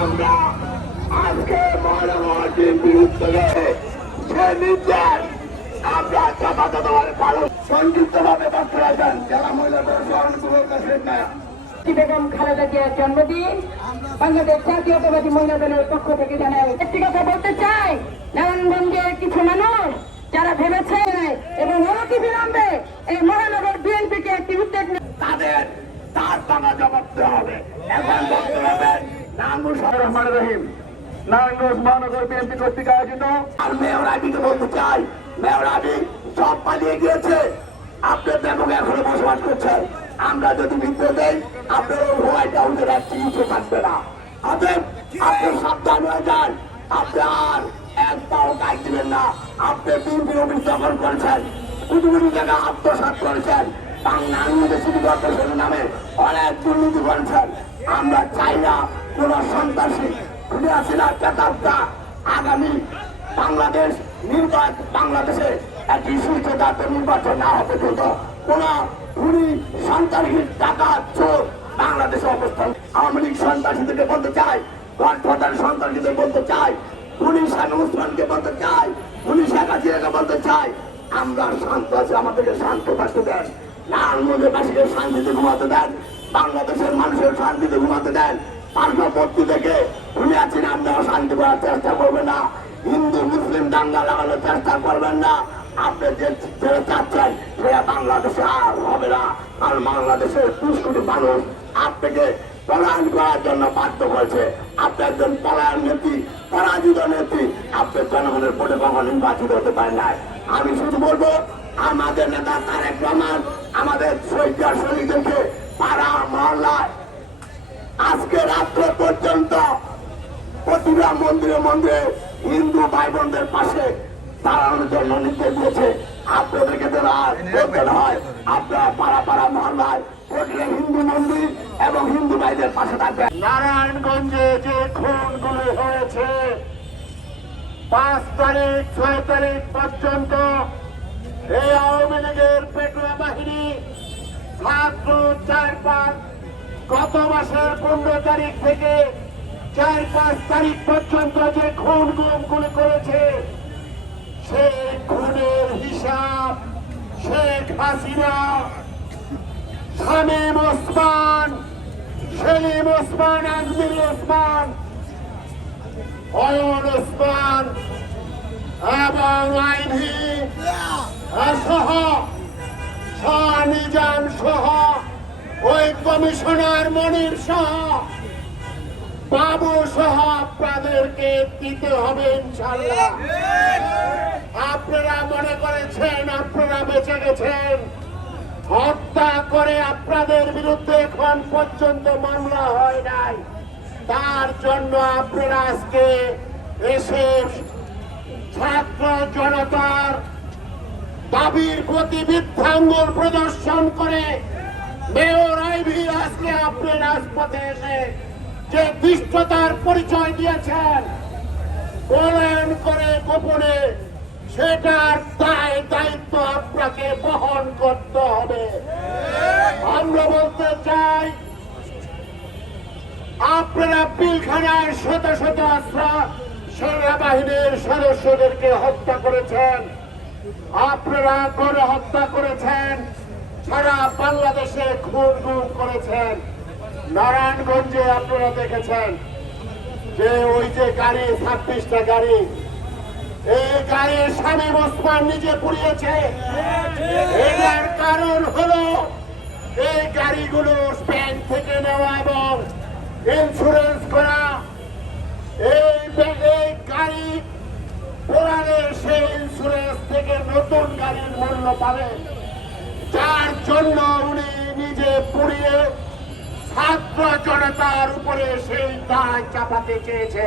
আমরা আজকে মহানগরটির বিরুদ্ধে সে নির্দেশ আমরা চাপাতে দেওয়ার পালন সংযুক্তভাবে ব্যক্ত রাখবেন জেলা মহিলা বেগম খালেদা জিয়ার জন্মদিন বাংলাদেশ জাতীয়তাবাদী মহিলা দলের পক্ষ থেকে জানাই একটি কথা বলতে চাই। নারায়ণগঞ্জের কিছু মানুষ যারা ভেবেছে এবং অনতিবিলম্বে এই মহানগর বিএনপিকে একটি উদ্যোগ তাদের তার টাকা জবাব দেওয়া হবে। এখন বলতে হবে রহমান রহিম নারায়ণগঞ্জ মহানগর বিএনপি কর্তৃক আয়োজিত আর মেয়র আবিকে বলতে চাই, মেয়র আবি সব পালিয়ে গিয়েছে, আপনার ব্যাপক এখনো বসবাস করছেন। আমরা যদি বিদ্যুৎ দেই আপনার হোয়াইট হাউসের এক চিকিৎসা থাকবে না। অতএব আপনি সাবধান হয়ে যান, আপনি আর এক পাও গাইড দিবেন না। আপনি বিএনপি অফিস দখল করেছেন, কোটি কোটি টাকা আত্মসাৎ করেছেন, বাংলাদেশ সিটি কর্পোরেশনের নামে অনেক দুর্নীতি করেছেন। আমরা চাই না কোন সন্ত্রাসী খুলে আসিনা কেতাবটা আগামী বাংলাদেশ বাংলাদেশে একটি সুস্থ জাতীয় নির্বাচন না হতে দিত। কোন খুনি সন্ত্রাসী টাকা চোর বাংলাদেশে অবস্থান। আওয়ামী লীগ সন্ত্রাসীদেরকে বলতে চাই, গণতন্ত্রের সন্ত্রাসীদের বলতে চাই, পুলিশ উসমানকে বলতে চাই, পুলিশ একাধিকে বলতে চাই, আমরা শান্ত আছি, আমাদেরকে শান্ত থাকতে দেন। নারায়ণগঞ্জবাসীকে শান্তিতে ঘুমাতে দেন, বাংলাদেশের মানুষের শান্তিতে ঘুমাতে দেন। পার্শ্ববর্তী থেকে খুলে আছি না, আপনারা শান্তি করার চেষ্টা করবেন না, হিন্দু মুসলিম দাঙ্গা লাগানোর চেষ্টা করবেন না। আপনি যে চাচ্ছেন সেটা বাংলাদেশে আর হবে না, কারণ বাংলাদেশের ২০ কোটি মানুষ আপনাকে পলায়ন করার জন্য বাধ্য করেছে। আপনি একজন পলায়ন নেত্রী, পরাজিত নেত্রী, আপনি জনগণের ভোটে কখনো নির্বাচিত হতে পারেন নাই। আমি শুধু বলবো আমাদের নেতা তারেক রহমান আমাদের শহীদদেরকে পাড়া মহল্লায় আজকে রাত্র পর্যন্ত প্রতিটা মন্দিরে মন্দিরে হিন্দু ভাই বোনদের পাশে দাঁড়ানোর জন্য নির্দেশ দিয়েছে। আপনাদেরকে বলতে হয়, আপনারা পাড়া পাড়া মহল্লায় হিন্দু মন্দির এবং হিন্দু ভাইদের পাশে থাকবেন। নারায়ণগঞ্জে যে খুনগুলো হয়েছে ৫ তারিখ ৬ তারিখ পর্যন্ত এই আওয়ামী লীগের পেটুয়া বাহিনী মাত্র ৪-৫ গত মাসের ১৫ তারিখ থেকে ৪-৫ তারিখ পর্যন্ত যে খুন গুমগুলি করেছে সেই খুনের হিসাব শেখ হাসিনা, শামীম ওসমান, সেলিম ওসমান, আজমির ওসমান, অয়ন ওসমান এবং আইভি সহ নিজাম সহ ওই কমিশনার মনির সহ বাবু সহ আপনাদেরকে দিতে হবে ইনশাআল্লাহ। আপনারা মনে করেছেন আপনারা বেঁচে গেছেন, হত্যা করে আপনাদের বিরুদ্ধে এখন পর্যন্ত মামলা হয় নাই। তার জন্য আপনারা আজকে এসে ছাত্র জনতার দাবির প্রতি বৃদ্ধাঙ্গুল প্রদর্শন করে মেয়র আইভি আজকে আপনি রাজপথে এসে যে দুষ্টতার পরিচয় দিয়েছেন পলায়ন করে গোপনে, সেটার দায়িত্ব আপনাকে বহন করতে হবে। আমরা বলতে চাই আপনারা পিলখানার শত শত সেনাবাহিনীর সদস্যদেরকে হত্যা করেছেন, আপনারা গণহত্যা করেছেন, সারা বাংলাদেশে খুন গুম করেছেন। নারায়ণগঞ্জে আপনারা দেখেছেন যে ওই যে গাড়ি ২৬টা গাড়ি, এই গাড়ির শামীম ওসমান নিজে পুড়িয়েছে। এটার কারণ হলো এই গাড়িগুলো ব্যাংক থেকে নেওয়া এবং ইন্স্যুরেন্স করা। এই গাড়ি পোড়ালে সেই ইন্স্যুরেন্স থেকে নতুন গাড়ির মূল্য পাবে, যার জন্য উনি নিজে পুড়িয়ে ছাত্র জনতার উপরে সেই দায় চাপাতে চেয়েছে।